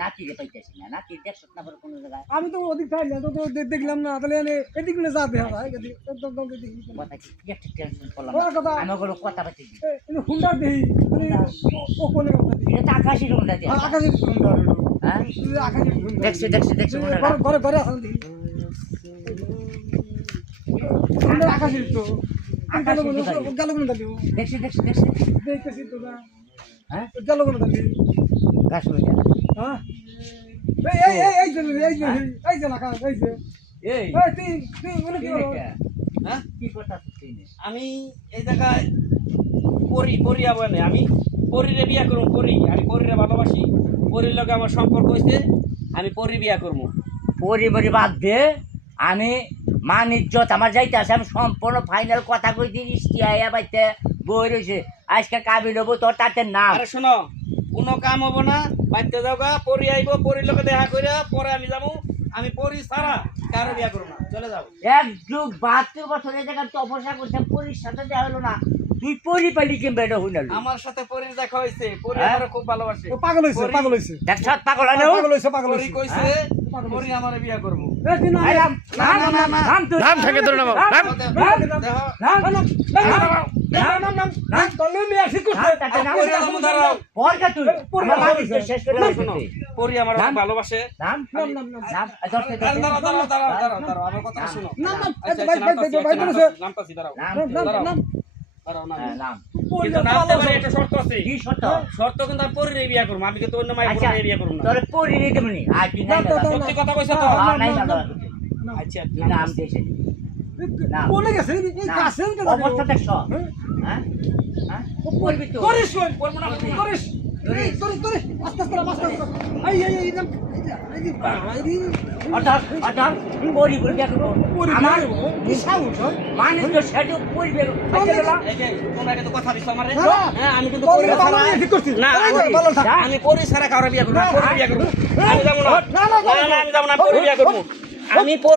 নাতিরে পাইতেছি না, নাতি দেখছ না বড় কোন জায়গায়। আমি তো ওদিক খাই না, তো দেখলাম না, তাহলে এদিক গুলো যাবে ভাই, কথা কি একটা টেনশন করলাম ওর কথা আমি ওগুলো কথা পাচ্ছি হুন্ডা দেই ও কোনে কথা দিই, এটা তো আকাশি রুমটা দিয়ে আকাশের হুন্ডা, হ্যাঁ আকাশের হুন্ডা দেখছি ঘরে ঘরে এখন দিই হুন্ডা আকাশের তো গেল কোন দাঁড়িয়ে দেখছি দেখতেছি তো না, হ্যাঁ গেল কোন দাঁড়িয়ে গাছ হয়ে হ্যাঁ এই যে লাগা এই যে এই তুই বলে কি হলো? হ্যাঁ কি কথা তুই আমি এই জায়গায় পরি আবার আমি পরিরে বিয়া করবো। আমি পরিরে ভালোবাসি, পরির লগে আমার সম্পর্ক হয়েছে, আমি পরি বিয়া করবো। পরিবারে বাদ দে, আমি মান ইজ্জত আমার যাইতে আছে, আমি সম্পূর্ণ ফাইনাল কথা কই দিচ্ছি আয়া বাইতে বই রয়েছে আজকে কাবিল হবো তোর তাতে নাম আরে শোনো, কোনো কাম হবো না, বাড়িতে যাও গা, পরি আইব, পরির লগে দেখা করে পরে আমি যাবো। আমি পরি ছাড়া কারো বিয়া করবো না, চলে যাও। 1 বছর এই জায়গায় তপস্যা করতে পরির সাথে দেওয়া হলো না, তুই পরি পাইলি কিনবে এটা হইল আমার সাথে পরির দেখা হয়েছে, পরি হ্যাঁ? আমার খুব ভালোবাসে। ও পাগল হইছে দেখছ পাগল হলো পরি কইছে পরি আমার বিয়া করবো। নাম থাকে তোর নাম নাম শোনো, পরি আমার নাম? ভালোবাসে। দাঁড়াও, আমার কথা শোনো। নামতাছি, দাঁড়াও। কিন্তু নামতে পারি, একটা শর্ত আছে। শর্ত কিন্তু আমি পরিরে বিয়া করবো, আমি কিন্তু অন্য মায়ের বিয়া করবো না। সত্যি কথা কইছো তো? আচ্ছা, নাম দিয়েছে কোনে গেছে এই কাছে অবস্থা দেখছ হ্যাঁ হ্যাঁ বলবি তো করিস করব না করিস করিস আস্তে আস্তে এই অর্থাৎ পরি বলে দেখো আমার দিশা উঠো মানে তো সেটা পরিবের এই যে তোমরা কিন্তু কথা দিছো আমারে। হ্যাঁ। হ্যাঁ, আমি কিন্তু বল, পরি বল, ছাড়া ঠিক করছিস। না, আমি পরি ছাড়া কারো বিয়া করব না, পরি বিয়া করব। আমি যাবো না, আমি যাবো না, পরি বিয়া করব। আমি